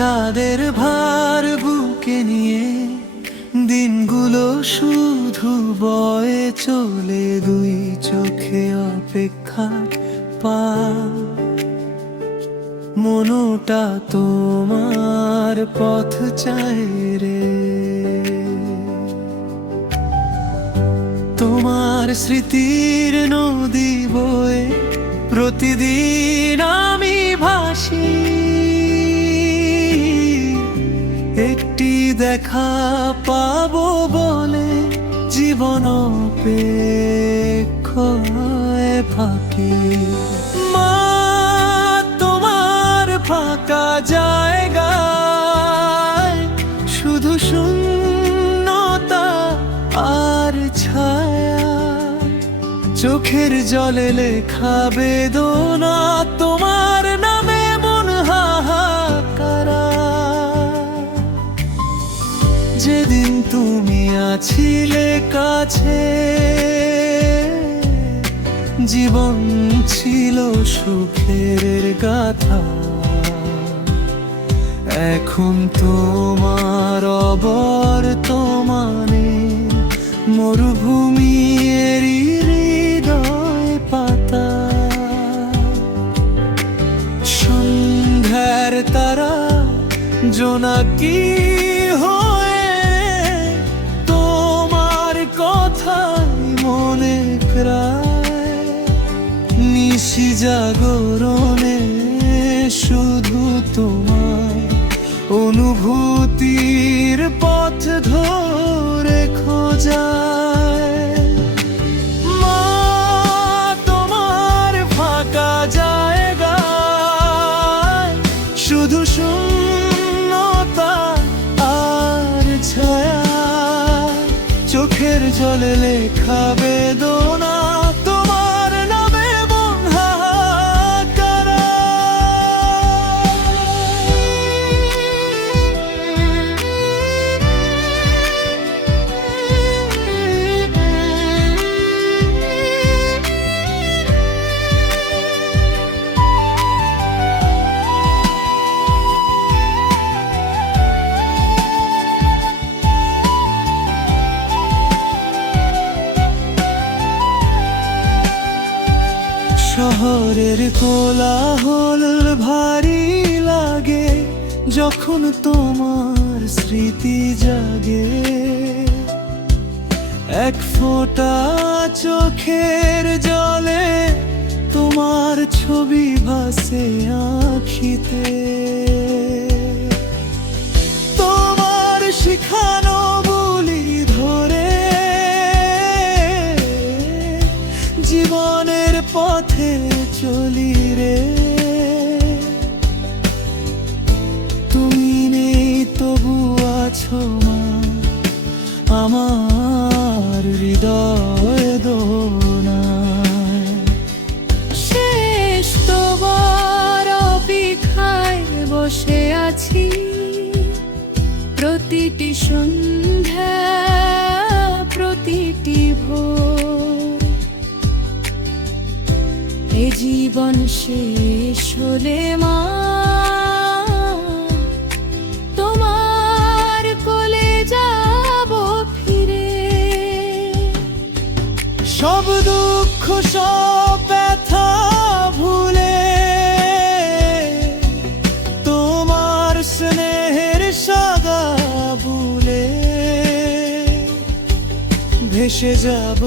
বিষাদের ভার বুকে নিয়ে দিনগুলো শুধু বয়ে চলে, দুই চোখে অপেক্ষার পার। মনটা তোমার পথ চায় রে, তোমার স্মৃতির নদী বয়ে প্রতিদিন আমি ভাসি। একটি দেখা পাবো বলে জীবন অপেক্ষায় ফাঁকি। মা, তোমার ফাঁকা জায়গায় শুধু শূন্যতা আর ছায়া, চোখের জলে লেখা বেদনা, তোমার নামে মন হাহাকারা। যেদিন তুমি আছিলে কাছে, জীবন ছিল সুখের গাথা। এখন তোমার অবর্তমানে মরুভূমি এরি হৃদয় পাতা। সন্ধ্যার তারা জোনাকি হয়ে তোমার কথাই মনে প্রায়। নিশি জাগরণে শুধু তোমার অনুভূতির পথ ধরে খোঁজায়। মা, তোমার ফাঁকা জায়গায় শুধু শূন্যতা আর ছায়া, চোখের জলে লেখা বেদনা, তোমার নামে মন হাহাকারা। শহরের কোলাহল ভারী লাগে যখন তোমার স্মৃতি জাগে। এক ফোঁটা চোখের জলে তোমার ছবি ভাসে আঁখিতে। তোমার শিখানো বুলি ধরে জীবনের পথে চলি রে। তুমি নেই তবু আছো মা, আমার হৃদয় দোনায়। শেষ তোমার অপেক্ষায় বসে আছি, প্রতিটি সন্ধ্যা প্রতিটি ভোর। এ জীবন শেষ হলে মা, তোমার কোলে যাব ফিরে। সব দুঃখ সব ব্যথা ভুলে তোমার স্নেহের সাগা ভুলে ভেসে যাব।